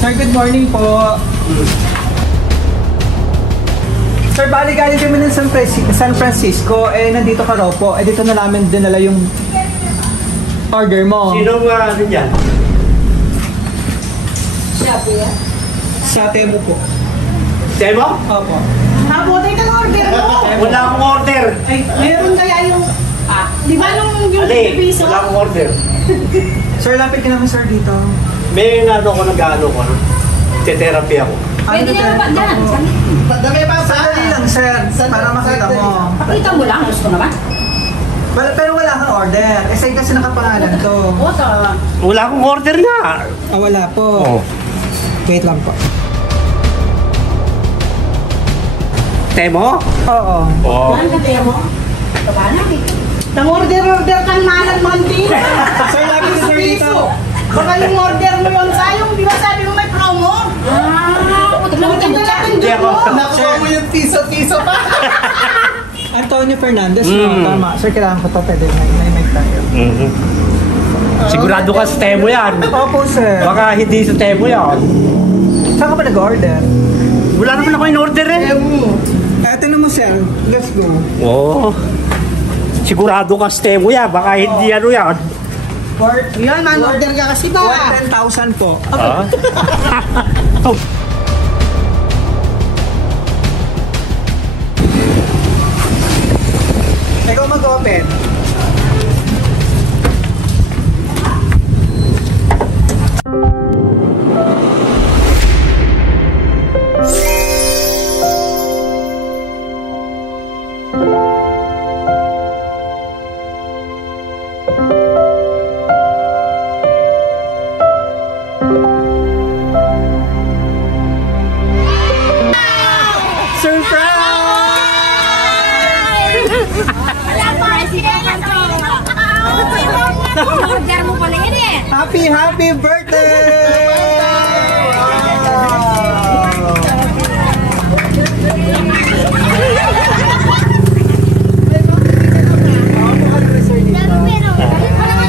Sir, good morning po. Sir, bali galing kami ng San Francisco, nandito ka raw po. Dito na namin dinala yung order mo. Sinong ano yan? Siya po yan? Sa Temo po. Temo? Opo. Mabuti ka ng order mo! Wala akong order. Ay, meron kaya yung... di ba nung yung piso? Wala akong order. Sir, lapit ka naman sir dito. May ano ko nag-ano ko. Te-therapy ako. Pwede niya naman dyan. Dami pa sa lang sir, para makita mo. Pakita mo lang, gusto naman. Pero wala kang order. Sa'yo kasi nakapangalan to. Wala akong order na. Wala po. Oh. Wait lang po. Temo? Oo. Oo. Ano ka mo? Kabanan eh. Nang-order kang malag mantin. Sir, lapit ka sir dito. Baka yung order mo yun sayong, di ba sabi mo may promo? Hindi ako. Nakuha mo yung piso-piso pa. Antonio Fernandez, no? Tama. Sir, kailangan ko to. Pwede may tayo. Sigurado ka sa Temo yan. Opo, sir. Baka hindi sa Temo yan. Saan ka ba nag-order? Wala naman ako in-order eh. Tanong mo, sir. Let's go. Oo. Sigurado ka sa Temo yan. Baka hindi ano yan. Yan, man-order ka kasi ba? 10,000 po. Ikaw mag-open. Order mo pala yan eh. Happy birthday!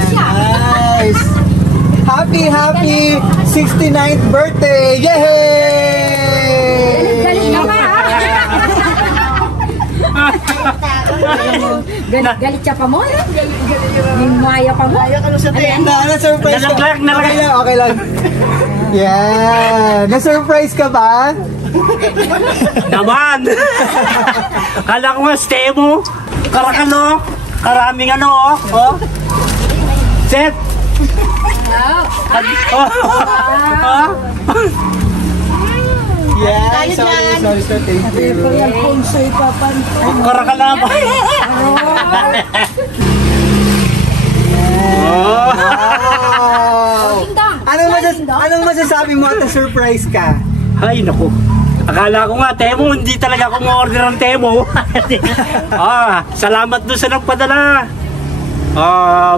Nice! Happy 69th birthday! Yay! Galit ka ba? Galit siya pa mo? Maya pa mo? Na-surprise ka? Nalaglag. Okay lang. Yeah! Na-surprise ka ba? Naman! Kala ko nga Temo. Karakano. Karaming ano oh. Set. Yeah, sorry, thank you. Karakala ba? Wow! Anong masasabi mo at na-surprise ka? Ay, naku. Akala ko nga, Temo, hindi talaga ako ma-order ng Temo. Salamat doon sa nagpadala.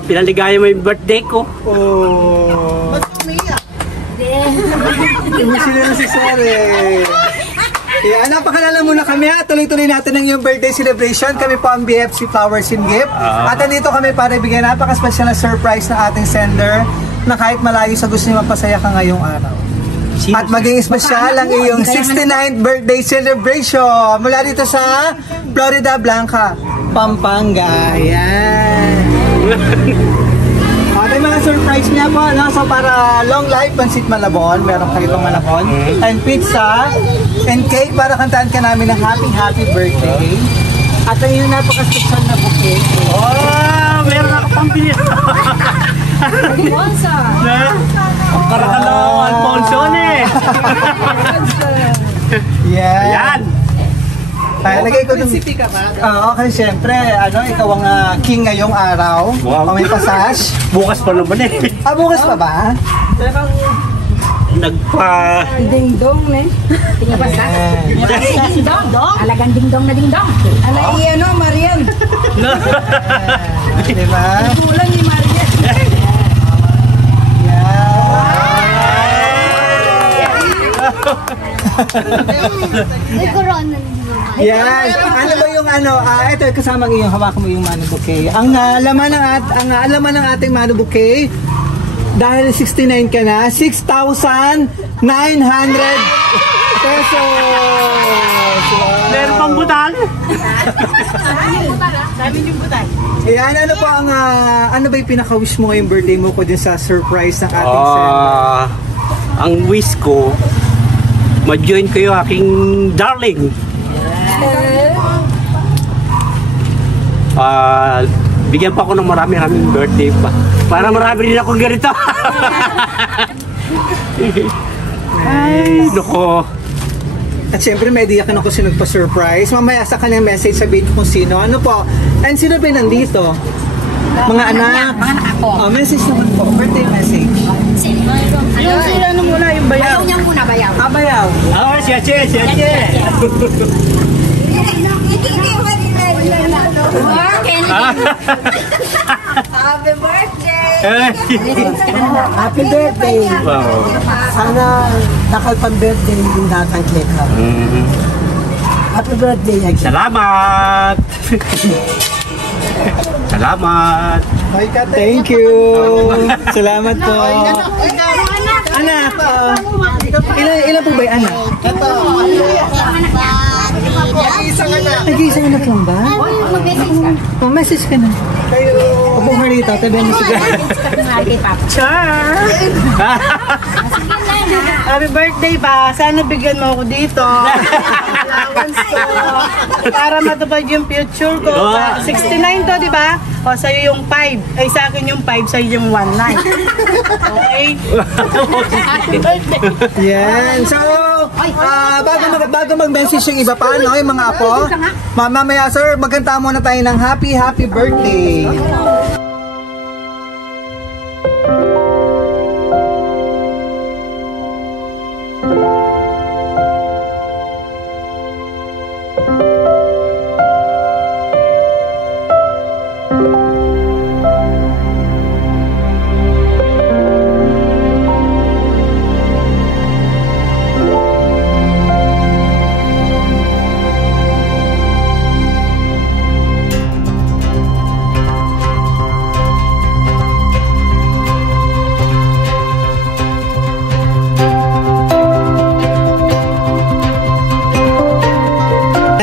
Pinaligaya mo yung birthday ko. Oh. Sila na si Sir eh. Yeah, napakalala muna kami ha. Tuloy-tuloy natin ang iyong birthday celebration. Kami po ang BFC Flowers and Gift. At nandito kami para bigyan napaka-special na surprise ng ating sender na kahit malayo sa gusto niyo magpasaya ka ngayong araw. At maging espesyal ang iyong 69th birthday celebration mula dito sa Florida Blanca, Pampanga. Ayan. May mga surprise niya po, no? So para long life, Pansit Malabon, meron kayo itong Malabon, and pizza, and cake para kantaan ka namin ng happy birthday. At ang iyong napaka-special na bouquet. Meron ako pang bilis. Alfonso! Karakala ako, Alfonso eh. Yeah. Ayan. Lagay ko dun. Ka ba? Okay, syempre, ikaw ang king ngayong araw. Wow. May passage. Bukas pa naman eh. Bukas pa ba? Ding-dong eh. Tingnan ba sa? Ding-dong. Alagang ding-dong na ding-dong. Alay, Marian. Diba? Kulang ni Marian. May corona. Yan. Ano ba yung ito kasama ng iyong, hawakan mo yung mano bouquet. Ang laman ng ating mano bouquet, Dahil 69 ka na, 6,900 pesos! Meron pang butal? Ayan, ano po ang, ano ba yung pinaka-wish mo ngayong birthday mo ko din sa surprise ng ating sender? Ang wish ko, ma-join ko yung aking darling. Bigyan pa ako ng maraming birthday pa. Para marami rin akong ganito. Ay, nako. At syempre, may idea ka na kung sino nagpa-surprise. Mamaya sa kanyang message, sabihin kung sino. Ano po? And sino ba nandito? Mga anak. Mga anak ako. Oh, message naman po. Birthday message. Yung sila ano muna, yung bayaw. Bayaw niya muna, bayaw. Bayaw. Oh, siya. Happy birthday! Happy birthday! Wow. Sana nakalpang-birthday yung datang cake ha. Happy birthday again. Salamat! Salamat! Thank you. Salamat po. Anak. Ilan po ba yung anak? Nag-iisang anak lang ba? Mag-message ka. Oh, message ka na. Opo ka rito. Tabi mo siya. Char! Happy birthday ba? Sana bigyan mo ako dito. Allowance ko. Para matupad yung future ko. 69 to, di ba? O, sa'yo yung 5. Ay, sa akin yung 5, sa'yo yung 19. Okay? Happy birthday! Yan. So, bago mag-message yung iba pa, no, yung mga apo, mamaya, sir, magkanta muna tayo ng happy birthday.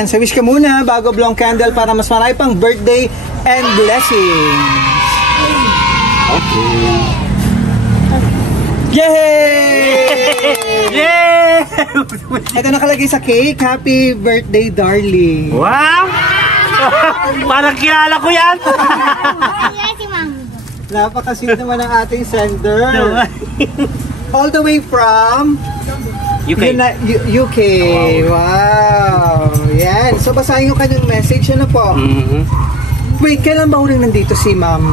So wish ka muna bago blow ang candle para mas marami pang birthday and blessings. Okay. Yay! Yay! Ito nakalagay sa cake. Happy birthday, darling. Wow! Parang kilala ko yan! Napakasit naman ang ating sender. All the way from UK. UK. Wow. Yan. So basahin yung kanyang message. Ano po? Wait, kailan ba uling nandito si ma'am?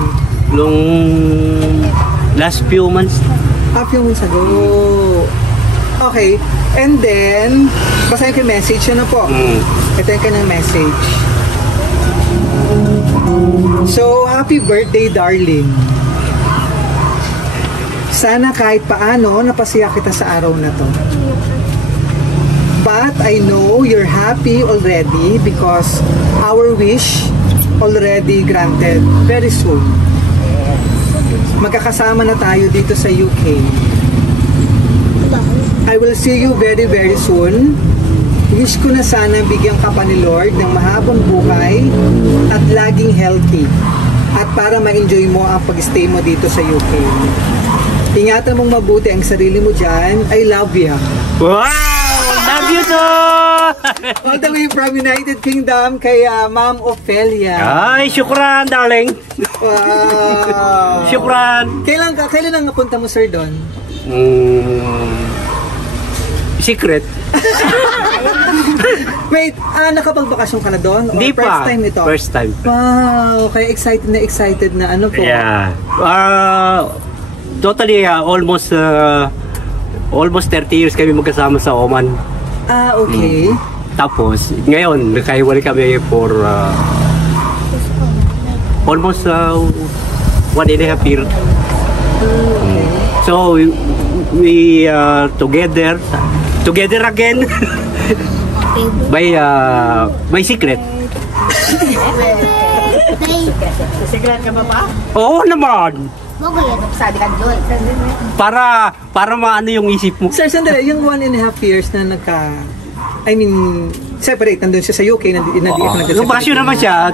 Nung last few months. A few months ago. Okay. And then, basahin ko yung message. Ano po? Ito yung kanyang message. So, happy birthday, darling. Sana kahit paano napasaya kita sa araw na to. But I know you're happy already because our wish already granted very soon. Magkakasama na tayo dito sa UK. I will see you very soon. Wish ko na sana bigyan ka pa ni Lord ng mahabang buhay at laging healthy at para ma-enjoy mo ang pag-stay mo dito sa UK. Ingatan mong mabuti ang sarili mo dyan. I love you. Wow! Love you too! All the way from United Kingdom kay Ma'am Ophelia. Ay, syukran, darling. Wow. Syukran. Kailan ang napunta mo, sir, doon? Secret. Wait, nakapagbakasyon ka na doon? Or Hindi first pa. time ito? First time. Wow, kaya excited na ano po? Yeah. Totally, almost 30 years kami magkasama sa Oman. Okay. Tapos, ngayon, nakahiwalay kami for almost 1.5 years. So, we together again by secret. Secret ka ba pa? Oo naman. Sabi ka doon. Para maano yung isip mo. Sir, sandali, yung 1.5 years na separate, nandun siya sa UK, nandun Yung bakasyon naman siya,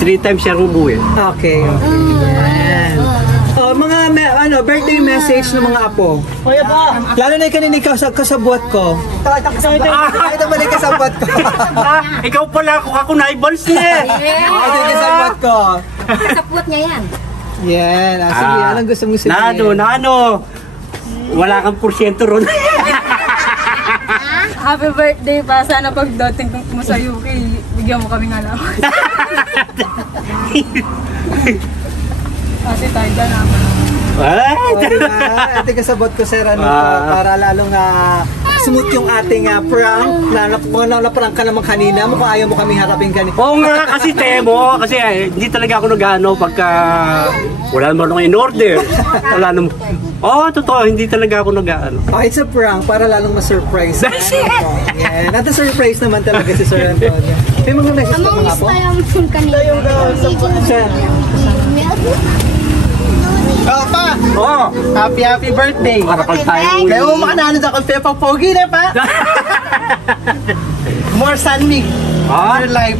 3 times siya umuwi. Okay. Yan. Oh, mga birthday message ng mga apo. Kuya po. Lalo na yung kanina kasabwat ko. Ito pala yung kasabwat ko. Ikaw pala, ako na-balls niya. Ito yung kasabwat ko. Kasapot niya yan. Yan. Sige, anong gusto mong sabihin? Nano. Wala kang porsyento ron. Happy birthday pa. Sana pag dating mo sa UK, bigyan mo kaming alaman. Kasi tayo dyan naman. Diba? Ito yung kasabwat ko, sir, para lalong smooth yung ating prank. Na-prank ka naman kanina. Mukhang ayaw mo kami harapin kanina. Oo nga, kasi Temo, kasi hindi talaga ako nag-ano pagka wala naman akong in-order. Wala naman. Totoo, hindi talaga ako nag-ano. It's a prank para lalong ma-surprise. Yan. At surprise naman talaga si Sir Antonio. May mga message pa mga po? Yung kanina. Sir. Pa! Oh, Happy birthday! para pag tayo Kaya mo makanano sa konti pa pogi na pa! More sun me! Your life!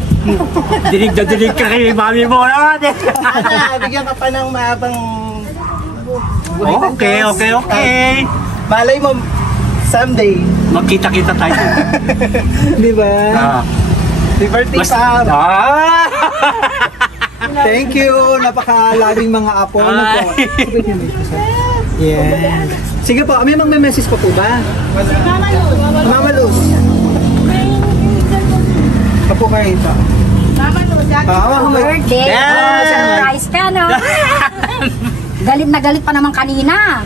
dinig na dinig ka kay mami mo. Sana, bigyan ka pa ng mahabang Okay. Malay mo, someday. Magkita-kita tayo. Di ba? Happy birthday pa! Thank you. Napakalabing mga apo. Ano po? Yeah. Sige po, may mga message pa po ba? Mama Luz. Papo kayo ito. Birthday. Surprise ka, no? Galit na galit pa naman kanina.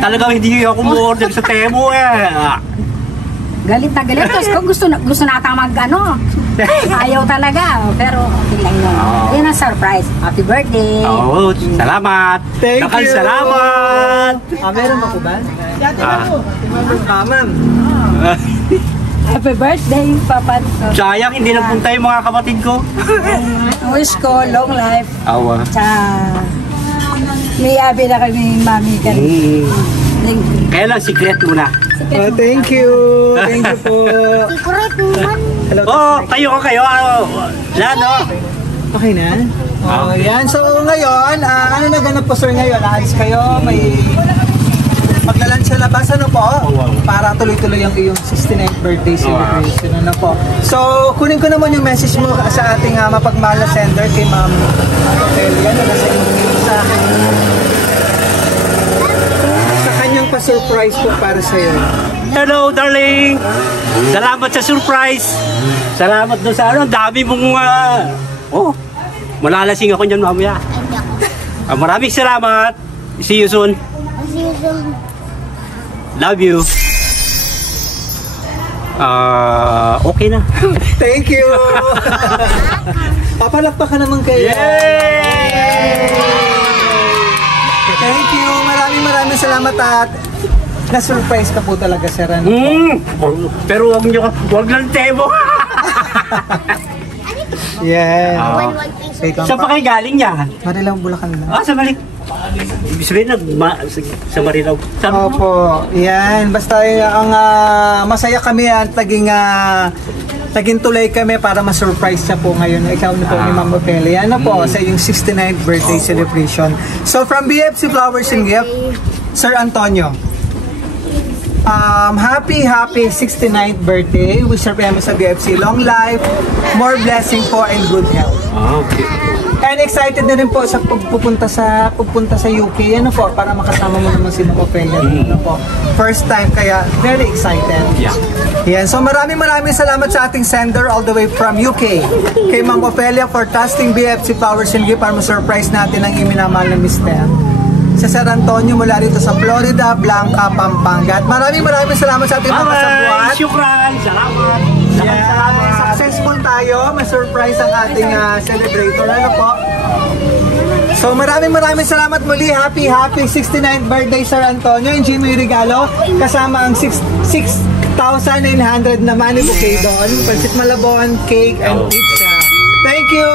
Talagang hindi ako mo-order sa Temo Galit na galit. Tapos kung gusto nata ayaw talaga. Pero okay lang yun. Yan ang surprise. Happy birthday. Salamat. Thank you. Salamat. Meron ba po ba? Ma'am. Happy birthday, Papa. Sayang, hindi napunta yung mga kapatid ko. Wish ko long life. Awa. Tsaka may abi na kami mami ka rin. Thank you. Kaya lang, secret muna. Thank you. Thank you po. Correct naman. Hello. Kayo. Lano. Okay na? Yan. So ngayon, ano naganap po sir ngayon? Aalis kayo? May maglalan sa labas, ano po? Para tuloy-tuloy ang iyong 69th birthday celebration. Ano po? So, kunin ko naman yung message mo sa ating mapagmahal na sender kay Ma'am Ophelia na nasa sa akin. Sa kanyang pa-surprise po para sa'yo. Hello, darling. Salamat sa surprise. Salamat doon sa dami mong malalasing ako niyan mamaya. Maraming salamat. See you soon. Love you. Okay na. Thank you. Papalakpakan naman kayo. Yay! Thank you. Maraming salamat at na-surprise ka po talaga, Sir. Pero wag lang Temo. Yeah. Saan pa kayo galing yan? Marilaw, Bulacan lang. Sa Balik. Ibig sabihin sa Marilaw. Opo. Yan. Basta ang masaya kami at naging tulay kami para ma-surprise siya po ngayon. Ikaw na po ni Ma'am Ophelia. Ano po sa iyong 69th birthday celebration. So from BFC Flowers and Gift, Sir Antonio, happy 69th birthday. Wish sa BFC long life, more blessing po and good health. Okay. And excited na rin po sa pupunta sa UK, ano po, para makasama mo naman si Ma'am Ophelia. Ano po, first time, kaya very excited. Yeah. Yan. So maraming salamat sa ating sender all the way from UK kay Ma'am Ophelia for trusting BFC Flowers and Gift para ma-surprise natin ang iminamahal na mister sa Sir Antonio mula rito sa Florida, Blanca, Pampanga. At maraming salamat sa ating mga kasabuan. Shukran. Salamat. Salamat. Successful tayo. Ma-surprise ang ating celebrator. Ano po? So maraming salamat muli. Happy 69th birthday, Sir Antonio. Enjoy mo yung regalo. Kasama ang 6,900 na money bouquet doon. Pansit Malabon, cake, and pizza. Thank you!